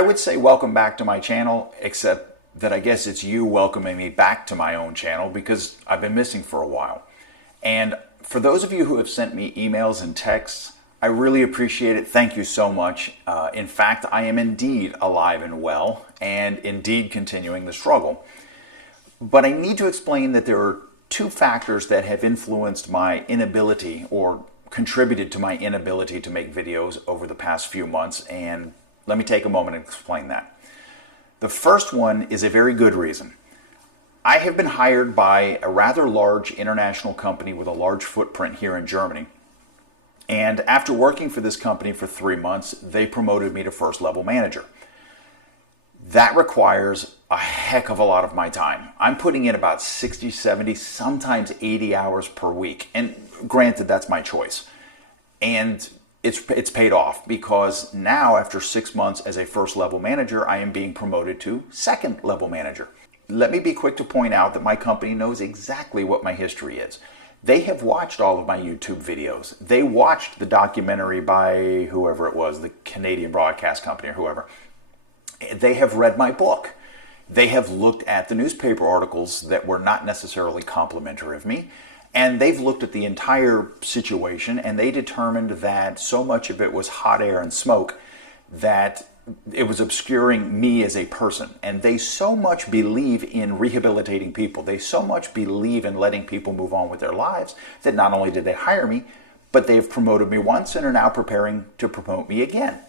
I would say welcome back to my channel, except that I guess it's you welcoming me back to my own channel because I've been missing for a while. And for those of you who have sent me emails and texts, I really appreciate it. Thank you so much. In fact, I am indeed alive and well and indeed continuing the struggle. But I need to explain that there are two factors that have influenced my inability or contributed to my inability to make videos over the past few months, and let me take a moment and explain that. The first one is a very good reason. I have been hired by a rather large international company with a large footprint here in Germany. And after working for this company for 3 months, they promoted me to first level manager. That requires a heck of a lot of my time. I'm putting in about 60, 70, sometimes 80 hours per week. And granted, that's my choice. And it's paid off because now, after 6 months as a first level manager, I am being promoted to second level manager. Let me be quick to point out that my company knows exactly what my history is. They have watched all of my YouTube videos. They watched the documentary by whoever it was, the Canadian Broadcast Company or whoever. They have read my book. They have looked at the newspaper articles that were not necessarily complimentary of me. And they've looked at the entire situation and they determined that so much of it was hot air and smoke that it was obscuring me as a person. And they so much believe in rehabilitating people. They so much believe in letting people move on with their lives that not only did they hire me, but they've promoted me once and are now preparing to promote me again.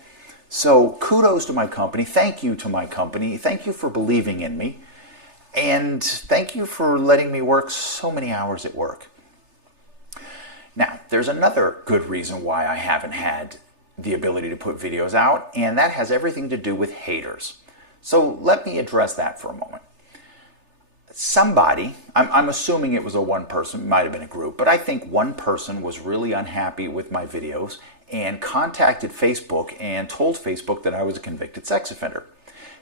So kudos to my company. Thank you to my company. Thank you for believing in me. And thank you for letting me work so many hours at work. Now, there's another good reason why I haven't had the ability to put videos out, and that has everything to do with haters. So let me address that for a moment. Somebody, I'm assuming it was a one person, might have been a group, but I think one person was really unhappy with my videos and contacted Facebook and told Facebook that I was a convicted sex offender.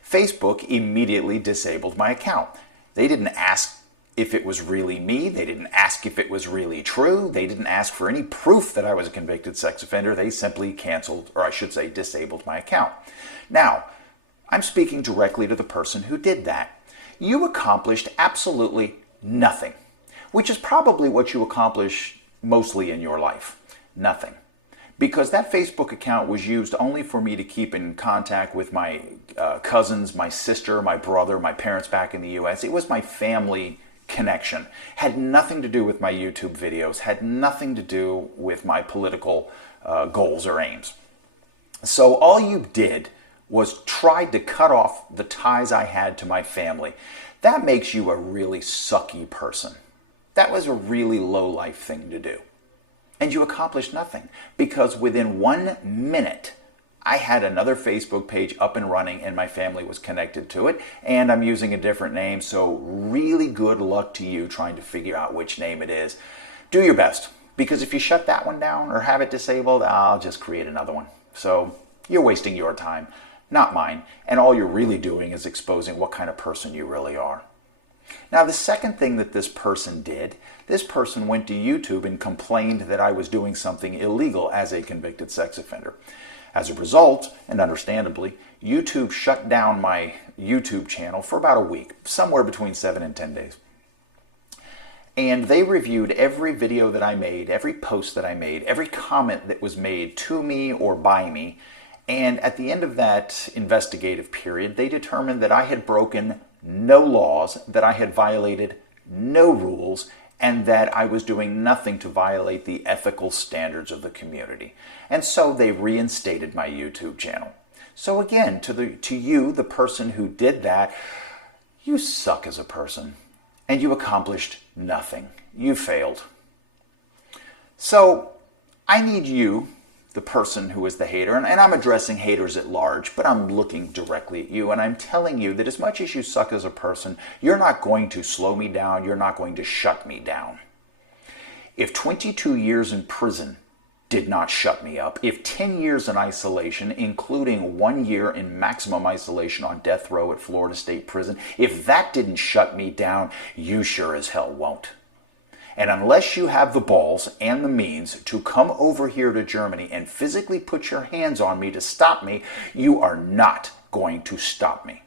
Facebook immediately disabled my account. They didn't ask if it was really me. They didn't ask if it was really true. They didn't ask for any proof that I was a convicted sex offender. They simply canceled, or I should say disabled my account. Now, I'm speaking directly to the person who did that. You accomplished absolutely nothing, which is probably what you accomplish mostly in your life. Nothing. Because that Facebook account was used only for me to keep in contact with my cousins, my sister, my brother, my parents back in the US. It was my family connection. Had nothing to do with my YouTube videos, had nothing to do with my political goals or aims. So all you did was try to cut off the ties I had to my family. That makes you a really sucky person. That was a really low-life thing to do. And you accomplished nothing because within 1 minute, I had another Facebook page up and running and my family was connected to it, and I'm using a different name, so really good luck to you trying to figure out which name it is. Do your best, because if you shut that one down or have it disabled, I'll just create another one. So you're wasting your time, not mine, and all you're really doing is exposing what kind of person you really are. Now, the second thing that this person did, this person went to YouTube and complained that I was doing something illegal as a convicted sex offender. As a result, and understandably, YouTube shut down my YouTube channel for about a week, somewhere between 7 and 10 days. And they reviewed every video that I made, every post that I made, every comment that was made to me or by me. And at the end of that investigative period, they determined that I had broken no laws, that I had violated no rules, and that I was doing nothing to violate the ethical standards of the community. And so they reinstated my YouTube channel. So again, to you, the person who did that, you suck as a person, and you accomplished nothing. You failed. So I need you, the person who is the hater, and I'm addressing haters at large, but I'm looking directly at you, and I'm telling you that as much as you suck as a person, you're not going to slow me down, you're not going to shut me down. If 22 years in prison did not shut me up, if 10 years in isolation, including 1 year in maximum isolation on death row at Florida State Prison, if that didn't shut me down, you sure as hell won't. And unless you have the balls and the means to come over here to Germany and physically put your hands on me to stop me, you are not going to stop me.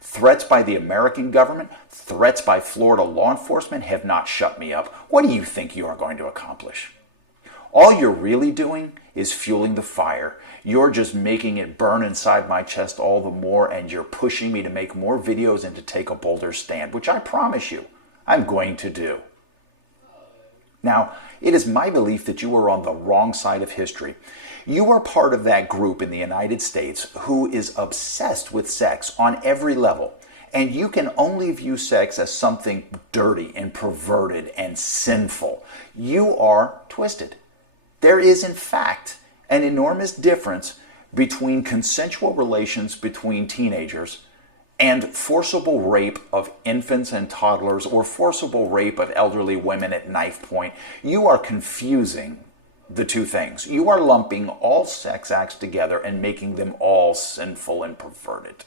Threats by the American government, threats by Florida law enforcement have not shut me up. What do you think you are going to accomplish? All you're really doing is fueling the fire. You're just making it burn inside my chest all the more, and you're pushing me to make more videos and to take a bolder stand, which I promise you I'm going to do. Now, it is my belief that you are on the wrong side of history. You are part of that group in the United States who is obsessed with sex on every level. And you can only view sex as something dirty and perverted and sinful. You are twisted. There is, in fact, an enormous difference between consensual relations between teenagers and forcible rape of infants and toddlers, or forcible rape of elderly women at knife point. You are confusing the two things. You are lumping all sex acts together and making them all sinful and perverted.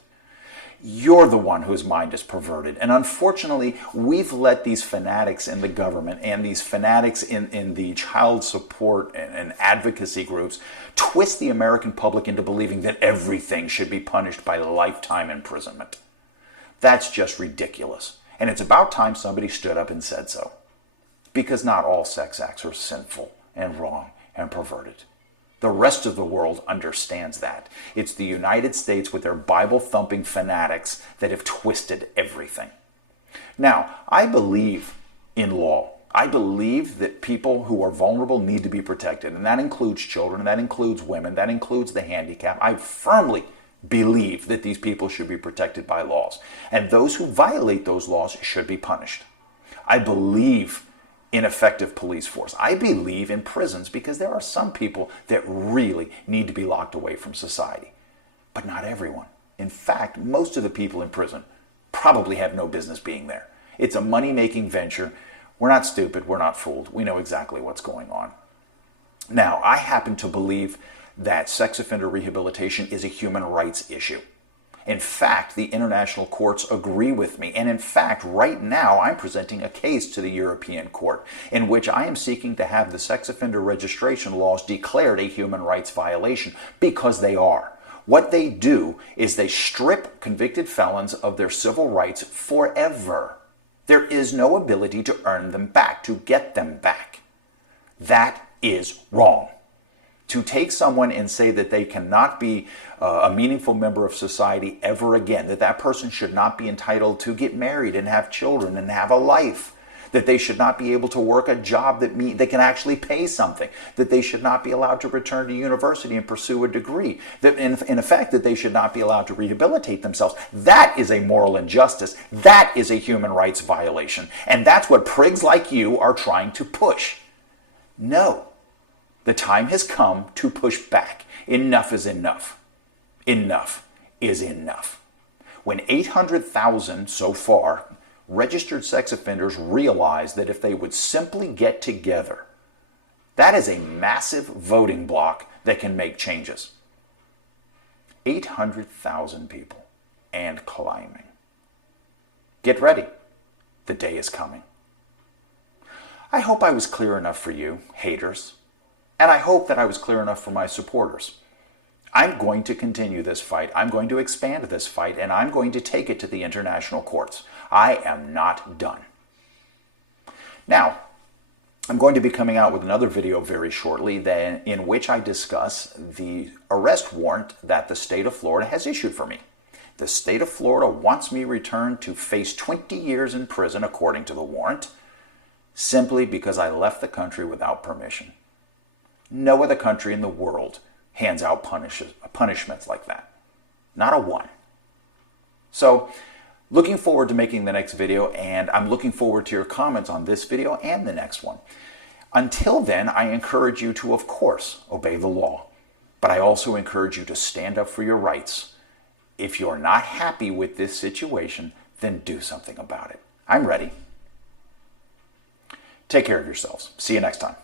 You're the one whose mind is perverted. And unfortunately, we've let these fanatics in the government and these fanatics in the child support and advocacy groups twist the American public into believing that everything should be punished by lifetime imprisonment. That's just ridiculous. And it's about time somebody stood up and said so. Because not all sex acts are sinful and wrong and perverted. The rest of the world understands that. It's the United States with their Bible-thumping fanatics that have twisted everything. Now, I believe in law. I believe that people who are vulnerable need to be protected, and that includes children, that includes women, that includes the handicapped. I firmly believe that these people should be protected by laws, and those who violate those laws should be punished. I believe in effective police force. I believe in prisons because there are some people that really need to be locked away from society, but not everyone. In fact, most of the people in prison probably have no business being there. It's a money-making venture. We're not stupid. We're not fooled. We know exactly what's going on. Now, I happen to believe that sex offender rehabilitation is a human rights issue. In fact, the international courts agree with me. And in fact, right now, I'm presenting a case to the European Court in which I am seeking to have the sex offender registration laws declared a human rights violation, because they are. What they do is they strip convicted felons of their civil rights forever. There is no ability to earn them back, to get them back. That is wrong. To take someone and say that they cannot be a meaningful member of society ever again, that that person should not be entitled to get married and have children and have a life, that they should not be able to work a job that they can actually pay something, that they should not be allowed to return to university and pursue a degree, that in effect that they should not be allowed to rehabilitate themselves. That is a moral injustice. That is a human rights violation. And that's what prigs like you are trying to push. No. The time has come to push back. Enough is enough. Enough is enough. When 800,000 so far registered sex offenders realize that if they would simply get together, that is a massive voting bloc that can make changes. 800,000 people and climbing. Get ready. The day is coming. I hope I was clear enough for you, haters. And I hope that I was clear enough for my supporters. I'm going to continue this fight. I'm going to expand this fight, and I'm going to take it to the international courts. I am not done. Now, I'm going to be coming out with another video very shortly in which I discuss the arrest warrant that the state of Florida has issued for me. The state of Florida wants me returned to face 20 years in prison, according to the warrant, simply because I left the country without permission. No other country in the world hands out punishments like that. Not a one. So, looking forward to making the next video, and I'm looking forward to your comments on this video and the next one. Until then, I encourage you to, of course, obey the law. But I also encourage you to stand up for your rights. If you're not happy with this situation, then do something about it. I'm ready. Take care of yourselves. See you next time.